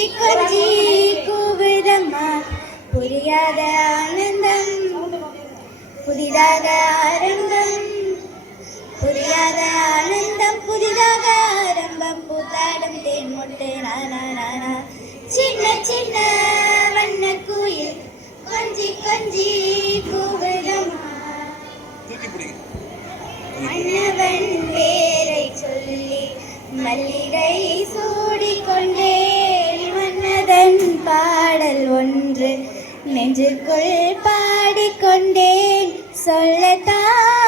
கொஞ்சி கொஞ்சி கூவிடம்மா புரியாத ஆனந்தம் புதிதாக ஆரம்பம் புரியாத ஆனந்தம் புதிதாக ஆரம்பம் பூத்தாடும் தேன் மொட்டு நானா நானா சின்ன சின்ன வண்ண குயில் கொஞ்சி கொஞ்சி கூவிடம்மா மன்னவன் பேரை சொல்லி மல்லிகை சூடிக்கொண்டேன் மன்னதன் பாடல் ஒன்று நெஞ்சுக்குள் பாடிக்கொண்டேன் சொல்லத்தான்